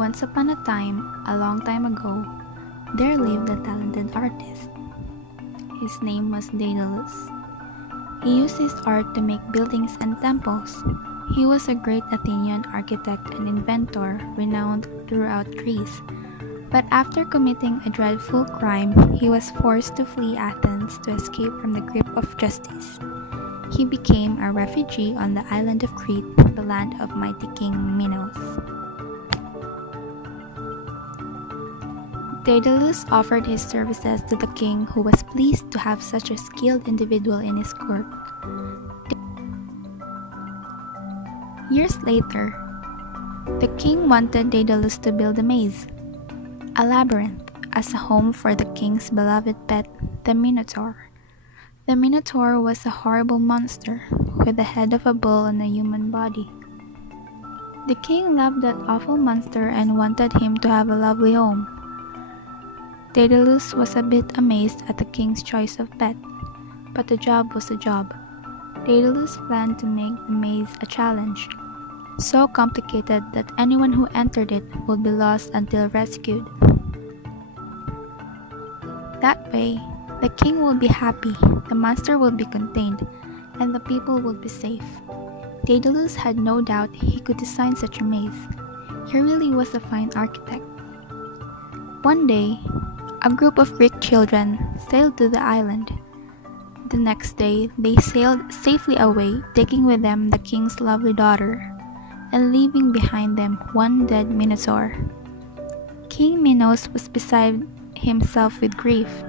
Once upon a time, a long time ago, there lived a talented artist. His name was Daedalus. He used his art to make buildings and temples. He was a great Athenian architect and inventor renowned throughout Greece. But after committing a dreadful crime, he was forced to flee Athens to escape from the grip of justice. He became a refugee on the island of Crete, the land of mighty King Minos. Daedalus offered his services to the king, who was pleased to have such a skilled individual in his court. Years later, the king wanted Daedalus to build a maze, a labyrinth, as a home for the king's beloved pet, the Minotaur. The Minotaur was a horrible monster with the head of a bull and a human body. The king loved that awful monster and wanted him to have a lovely home. Daedalus was a bit amazed at the king's choice of pet, but the job was a job. Daedalus planned to make the maze a challenge, so complicated that anyone who entered it would be lost until rescued. That way, the king will be happy, the monster will be contained, and the people will be safe. Daedalus had no doubt he could design such a maze. He really was a fine architect. One day, a group of Greek children sailed to the island. The next day, they sailed safely away, taking with them the king's lovely daughter, and leaving behind them one dead Minotaur. King Minos was beside himself with grief.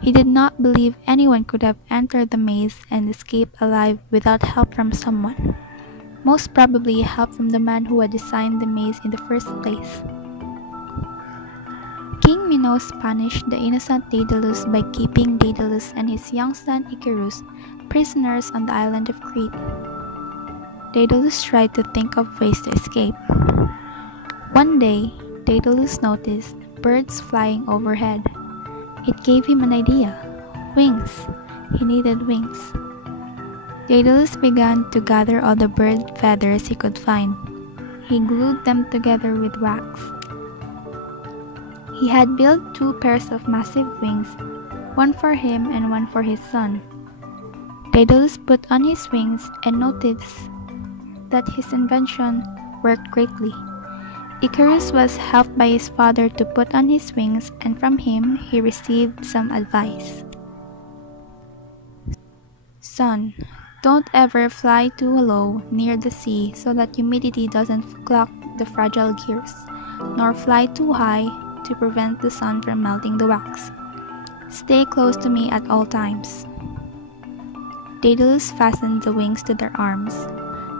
He did not believe anyone could have entered the maze and escaped alive without help from someone. Most probably help from the man who had designed the maze in the first place. King Minos punished the innocent Daedalus by keeping Daedalus and his young son Icarus prisoners on the island of Crete. Daedalus tried to think of ways to escape. One day, Daedalus noticed birds flying overhead. It gave him an idea. Wings. He needed wings. Daedalus began to gather all the bird feathers he could find. He glued them together with wax. He had built 2 pairs of massive wings, one for him and one for his son. Daedalus put on his wings and noticed that his invention worked greatly. Icarus was helped by his father to put on his wings, and from him he received some advice. Son, don't ever fly too low near the sea so that humidity doesn't clog the fragile gears, nor fly too high to prevent the sun from melting the wax. Stay close to me at all times. Daedalus fastened the wings to their arms.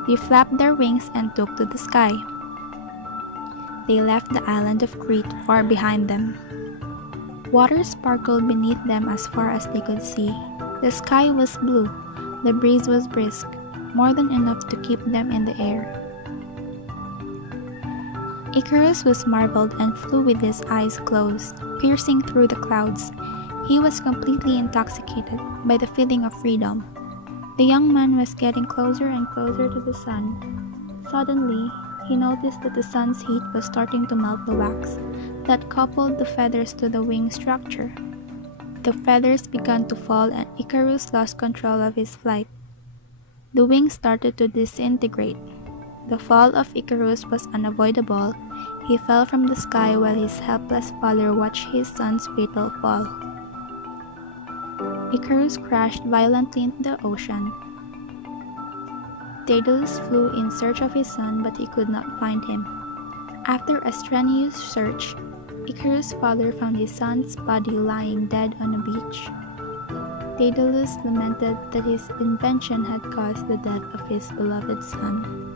They flapped their wings and took to the sky. They left the island of Crete far behind them. Water sparkled beneath them as far as they could see. The sky was blue. The breeze was brisk, more than enough to keep them in the air. Icarus was marveled and flew with his eyes closed, piercing through the clouds. He was completely intoxicated by the feeling of freedom. The young man was getting closer and closer to the sun. Suddenly, he noticed that the sun's heat was starting to melt the wax that coupled the feathers to the wing structure. The feathers began to fall and Icarus lost control of his flight. The wings started to disintegrate. The fall of Icarus was unavoidable. He fell from the sky while his helpless father watched his son's fatal fall. Icarus crashed violently into the ocean. Daedalus flew in search of his son, but he could not find him. After a strenuous search, Icarus' father found his son's body lying dead on a beach. Daedalus lamented that his invention had caused the death of his beloved son.